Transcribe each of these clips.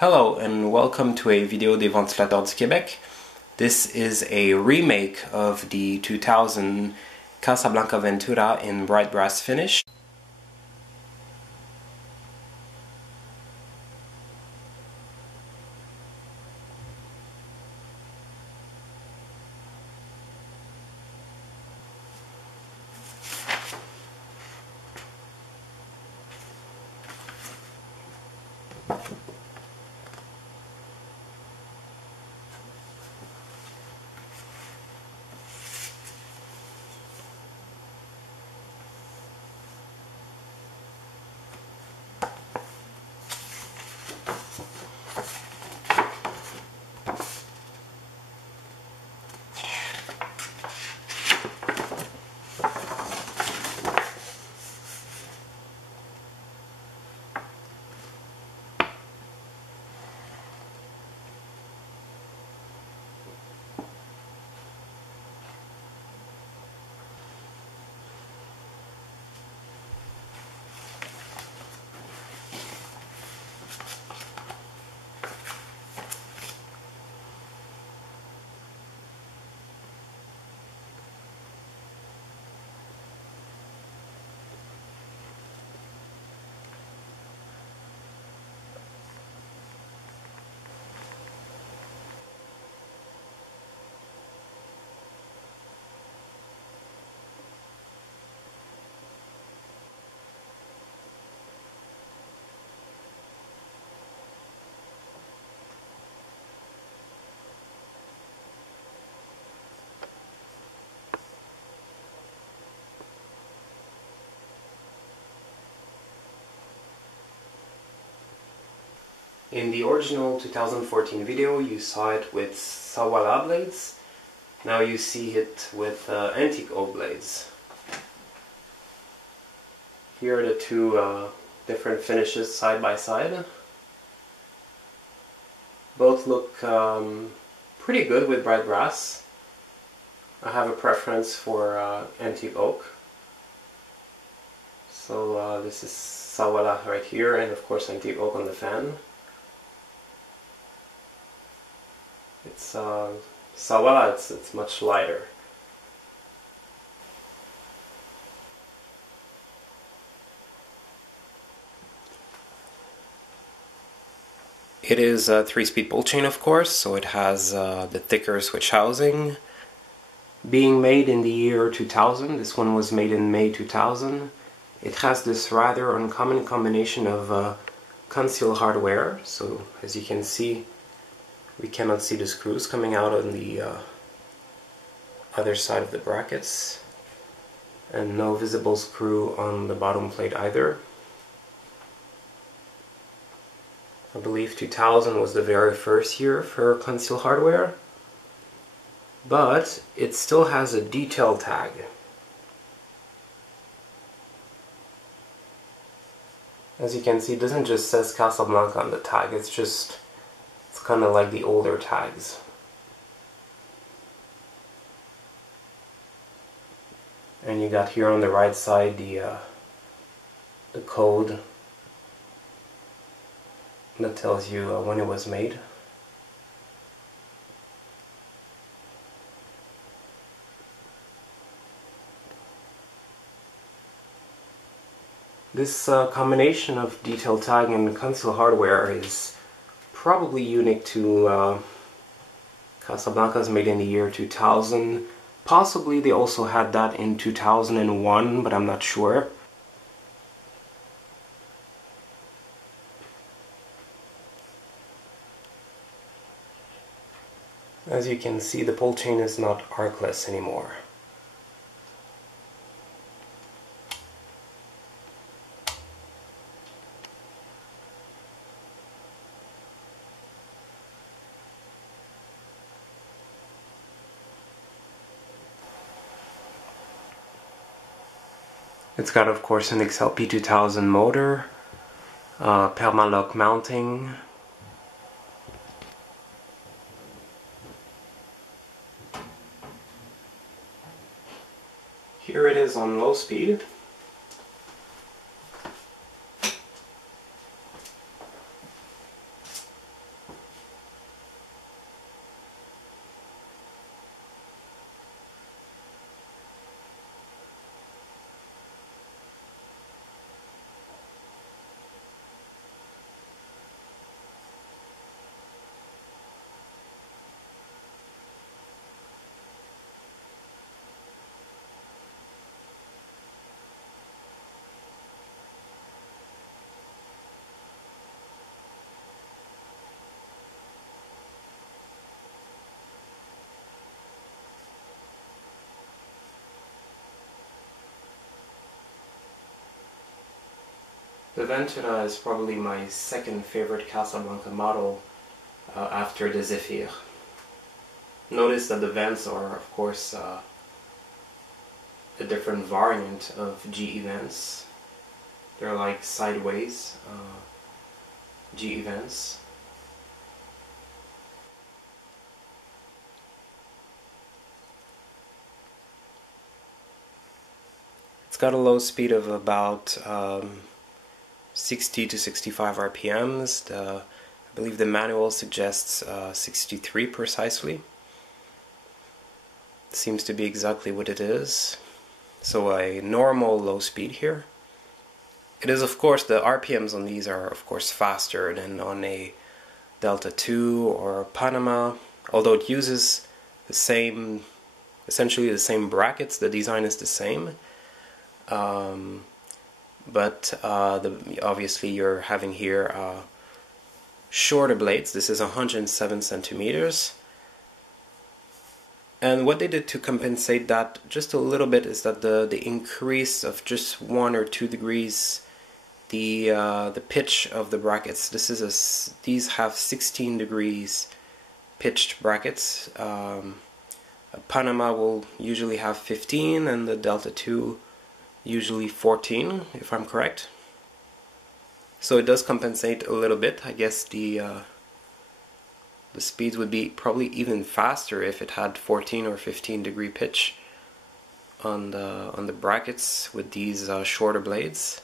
Hello and welcome to a video des ventilateurs du Québec. This is a remake of the 2000 Casablanca Ventura in bright brass finish. In the original 2014 video you saw it with Sawala blades. Now you see it with antique oak blades. Here are the two different finishes side by side. Both look pretty good with bright brass. I have a preference for antique oak. So this is Sawala right here, and of course antique oak on the fan. It's Sawala, it's much lighter. It is a 3-speed pull chain, of course, so it has the thicker switch housing. Being made in the year 2000, this one was made in May 2000. It has this rather uncommon combination of concealed hardware, so as you can see, we cannot see the screws coming out on the other side of the brackets, and no visible screw on the bottom plate either. I believe 2000 was the very first year for concealed hardware, but it still has a detail tag. As you can see, it doesn't just says Casablanca on the tag, it's kind of like the older tags. And you got here on the right side the code that tells you when it was made. This combination of detail tag and concealed hardware is probably unique to Casablancas made in the year 2000. Possibly they also had that in 2001, but I'm not sure. As you can see, the pull chain is not arcless anymore. It's got, of course, an XLP 2000 motor, Permalock mounting, here it is on low speed. The Ventura is probably my second favorite Casablanca model after the Zephyr. Notice that the vents are, of course, a different variant of GE vents. They're like sideways GE vents. It's got a low speed of about 60 to 65 RPMs. I believe the manual suggests 63 precisely. It seems to be exactly what it is. So a normal low speed here. It is, of course, the RPMs on these are of course faster than on a Delta 2 or Panama, although it uses the same, essentially the same brackets. The design is the same. But obviously you're having here shorter blades. This is 107 centimeters. And what they did to compensate that just a little bit is that the increase of just 1 or 2 degrees the pitch of the brackets. These have 16 degrees pitched brackets. Panama will usually have 15 and the Delta 2 usually 14, if I'm correct. So it does compensate a little bit. I guess the speeds would be probably even faster if it had 14 or 15 degree pitch on the brackets with these shorter blades.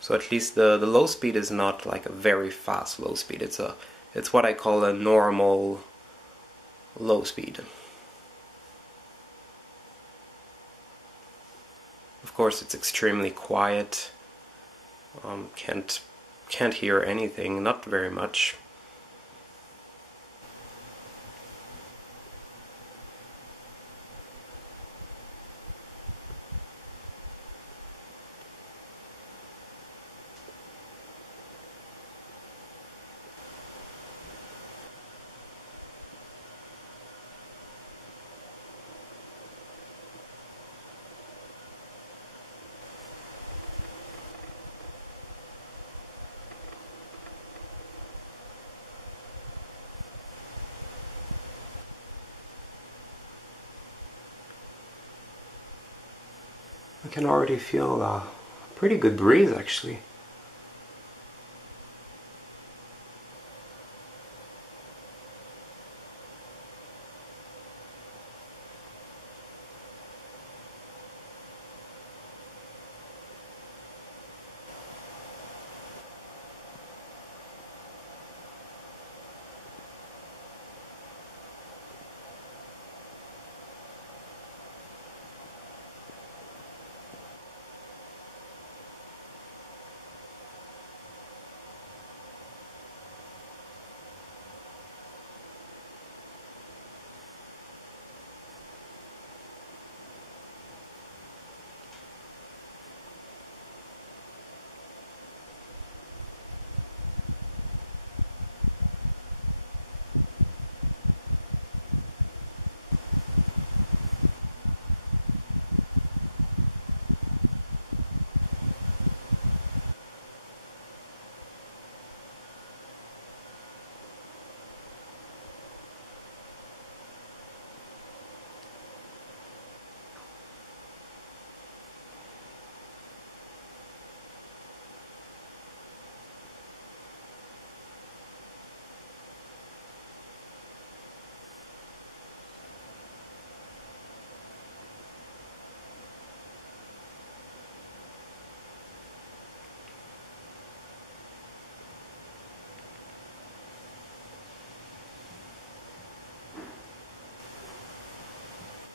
So at least the low speed is not like a very fast low speed. It's what I call a normal low speed. Of course, it's extremely quiet. Can't hear anything, not very much. I can already feel a pretty good breeze actually.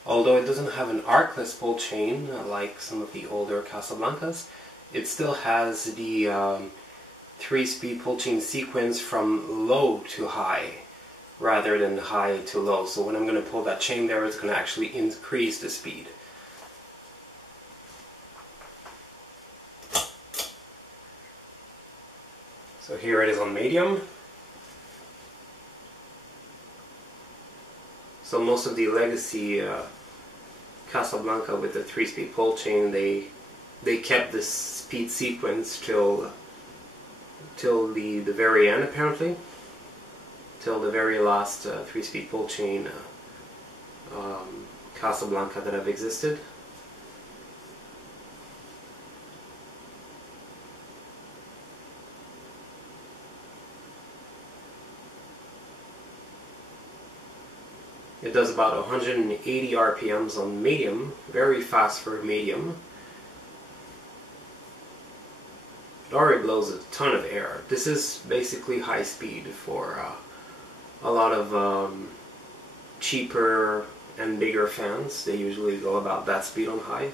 Although it doesn't have an arcless pull chain like some of the older Casablancas, it still has the 3-speed pull chain sequence from low to high rather than high to low. So when I'm going to pull that chain there, it's going to actually increase the speed. So here it is on medium. So most of the legacy Casablanca with the 3-speed pull chain, they kept this speed sequence till the very end, apparently, till the very last 3-speed pull chain Casablanca that have existed. It does about 180 RPMs on medium, very fast for a medium. It already blows a ton of air. This is basically high speed for a lot of cheaper and bigger fans. They usually go about that speed on high.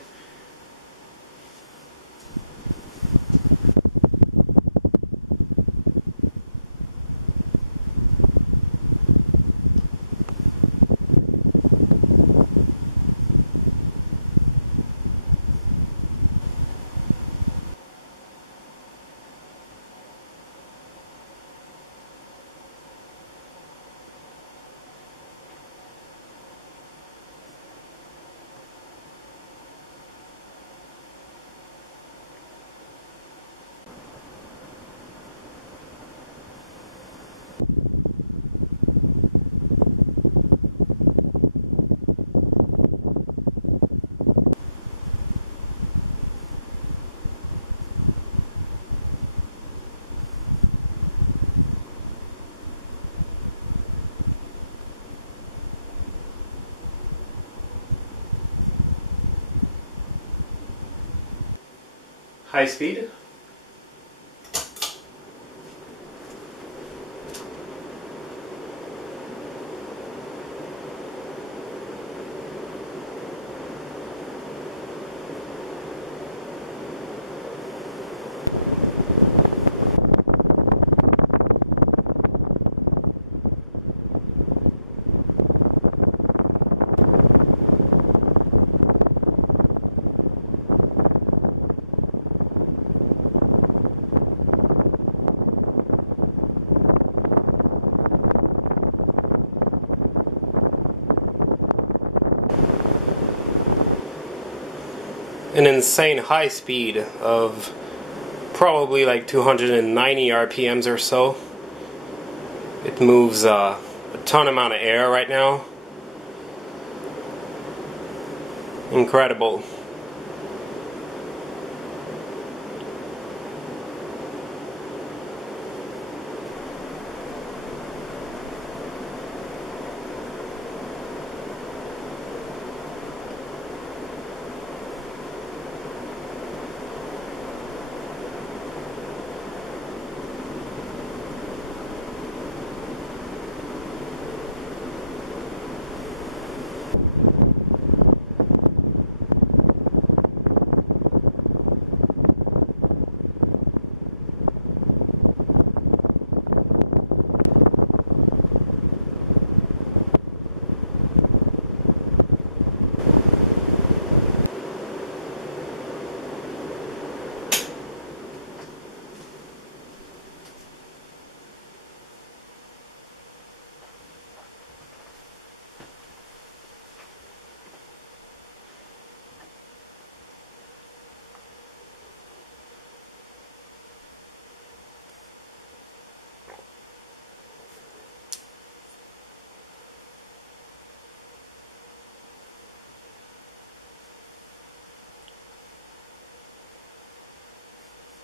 High speed. An insane high speed of probably like 290 RPMs or so. It moves a ton amount of air right now. Incredible.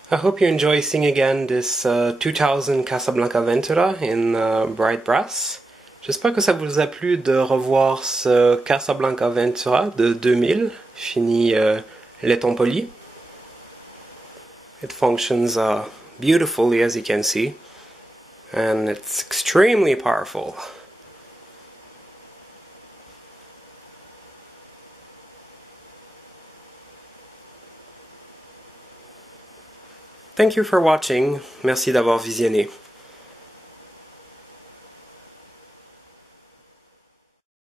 I hope you enjoy seeing again this 2000 Casablanca Ventura in bright brass. J'espère que ça vous a plu de revoir ce Casablanca Ventura de 2000, fini laiton poli. It functions beautifully, as you can see, and it's extremely powerful. Thank you for watching. Merci d'avoir visionné.